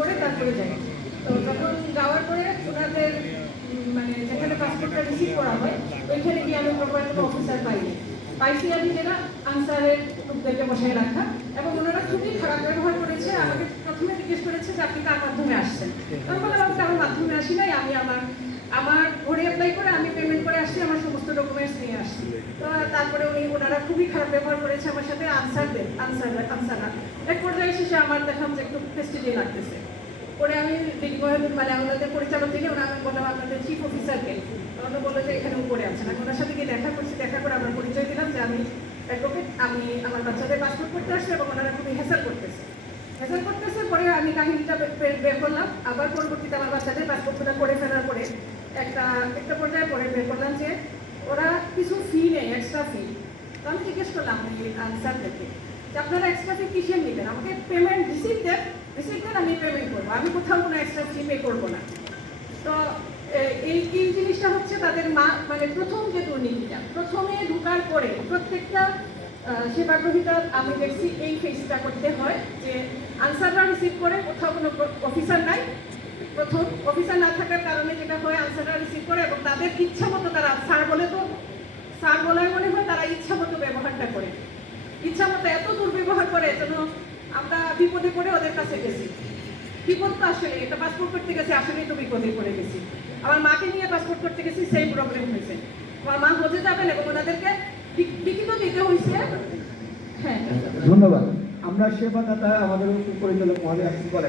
করে তারপরে যায় তো তখন যাওয়ার পরে ওনাদের মানে যেখানে পাসপোর্টটা রিসিভ করা হয়, ওইখানে গিয়ে আমি প্রপার একটা অফিসার পাইনি। পাইছি আমি যেটা আনসারের লোকদেরকে বসায় রাখা এবং ওনারা খুবই খারাপ ব্যবহার করেছে, আমাকে প্রথমে জিজ্ঞেস করেছে যে আপনি কার মাধ্যমে আসছেন? আমি বললাম, আমি কারোর মাধ্যমে আসি নাই, আমি আমার আমার ঘরে অ্যাপ্লাই করে আমি পেমেন্ট করে আসছি আমার সমস্ত ডকুমেন্টস নিয়ে আসছি তো তারপরে উনি ওনারা খুবই খারাপ ব্যবহার করেছে আমার সাথে আনসার দেন আনসার আনসাররা এক পর্যায়ে শেষে আমার দেখলাম যে একটু ফেস্টিভে লাগতেছে। পরে আমি মহাবীর মানে আমাদের পরিচালক যিনি, ওনার আমি বললাম, আপনাদের চিফ অফিসারকে ওনারা বলল যে এখানে উপরে আছেন। আমি ওনার সাথে গিয়ে দেখা করছি, দেখা করে আমার পরিচয় দিলাম যে আমি অ্যাডভোকেট আমি আমার বাচ্চাদের পাসপোর্ট করতে আসছি এবং ওনারা খুবই হ্যাসাল করতেছে। হ্যাসাল করতেছে, পরে আমি কাহিনীটা বের করলাম। আবার পরবর্তীতে আমার বাচ্চাদের পাসপোর্টটা করে ফেলার পরে একটা একটা পর্যায়ে পরে বের করলাম যে ওরা কিছু ফি নেই এক্সট্রা ফি তো আমি জিজ্ঞেস করলাম ওই আনসারদেরকে যে আপনারা এক্সট্রা ফি কিসের নেবেন? আমাকে পেমেন্ট রিসিভ দেন রিসিভ দেন আমি পেমেন্ট করব। আমি কোথাও কোনো এক্সট্রা ফি পে করব না। তো এই এই জিনিসটা হচ্ছে তাদের মা মানে প্রথম যে দুর্নীতিটা প্রথমে ঢুকার পরে প্রত্যেকটা আহ, সেবাগ্রহীতার আমি দেখছি এই ফেসটা করতে হয় যে আনসাররা রিসিভ করে কোথাও কোনো অফিসার নাই প্রথম অফিসার না থাকার কারণে যেটা হয় আনসাররা রিসিভ করে এবং তাদের ইচ্ছা মতো তারা স্যার বলে তো স্যার বলার মনে হয় তারা ইচ্ছা মতো ব্যবহারটা করে। ইচ্ছা মতো এত দুর্ব্যবহার করে যেন আমরা বিপদে পড়ে ওদের কাছে গেছি। বিপদ তো আসলে এটা পাসপোর্ট করতে গেছে, আসলেই তো বিপদে পড়ে গেছি। আমার মাকে নিয়ে পাসপোর্ট করতে গেছি সেই প্রবলেম হয়েছে। আমার মা হতে যাবেন এবং ওনাদেরকে লিখ- লিখিত দিতে হয়েছে। হ্যাঁ। ধন্যবাদ। আমরা সেবাদাতা আমাদের পরিচালক মহাদেব বলে।